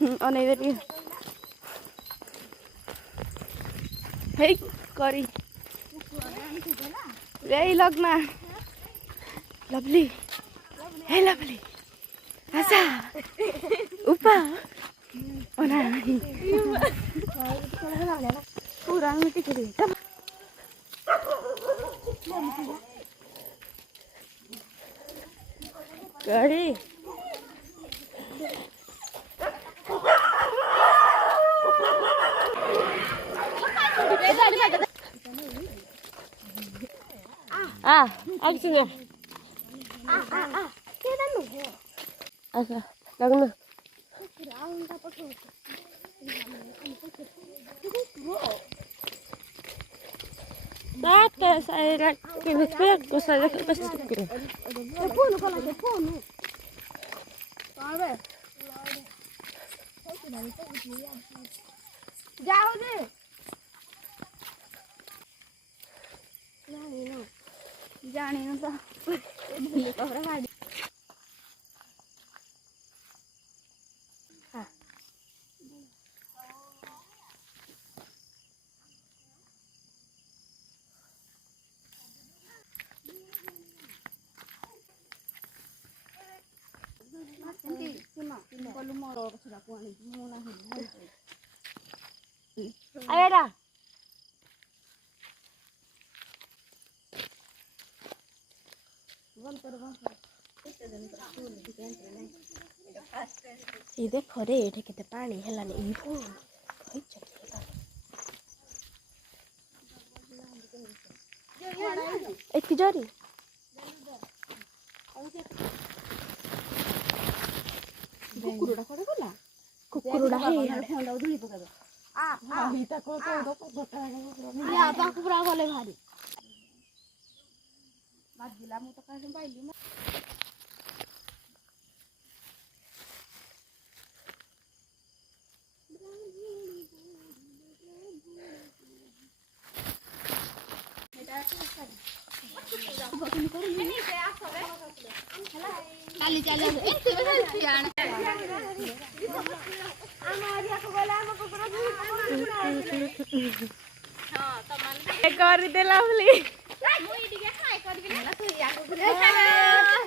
अनेक देरी हे करी रे लगना लवली हे लवली आशा उपा ओना पूरा मिट्टी खड़ी करी आगे अच्छा लगना Data saya kini aku saya kasih kiri. Telepon kalau telepon. Apa? Jauh deh. जाने ना तो Beli orang ada. Ayo dah. ये देखो रे ये कितने पानी है लाने ये वो भाई चलिए लाने एक किजारी कुकुरुड़ा कौन बोला कुकुरुड़ा है यार फोन लाओ दूरी पकड़ो अभी तक को तो बता रहा है बाप पूरा गले भारी बात दिला मुझे तो कहीं बाइली में चाली चाली ए तू चलती आना हमारी को बोला हमको पूरा हां तमान कर दे लवली मुई दिके खाए कर बिना ना तू या को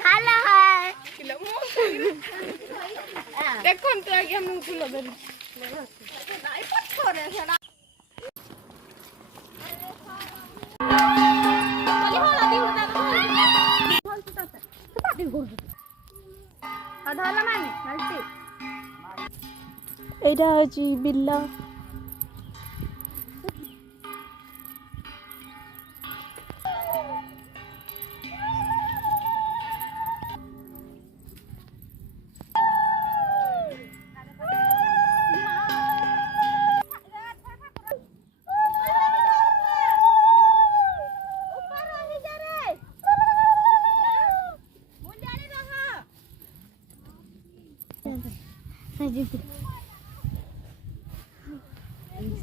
हेलो हाय किलो मु देखो तो आगे हम किलो दे नहीं पत्थर है छड़ा चली होला दी होला बोल दी बोल अधाला माने नलती एडा जी बिल्ला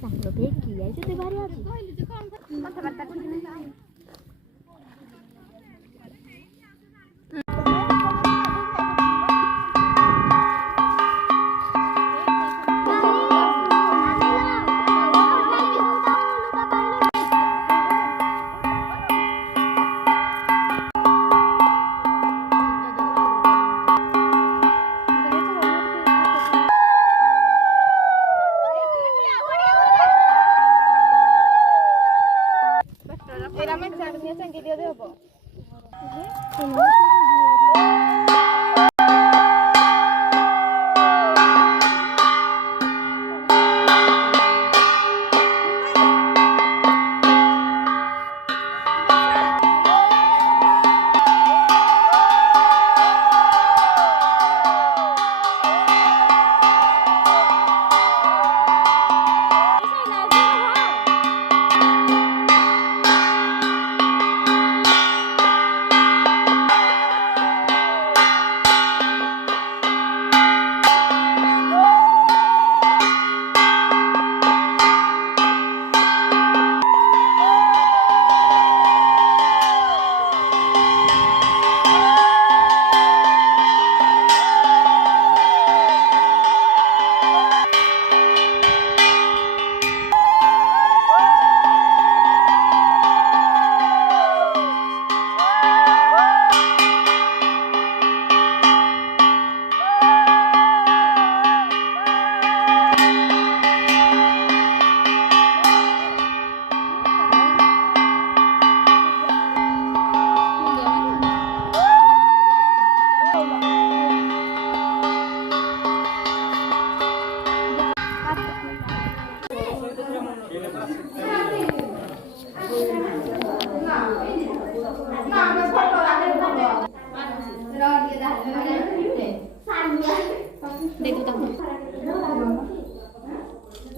Sampai beki ya itu tiap hari aja. Kata-kata kucing. Era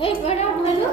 ए बेटा बोलो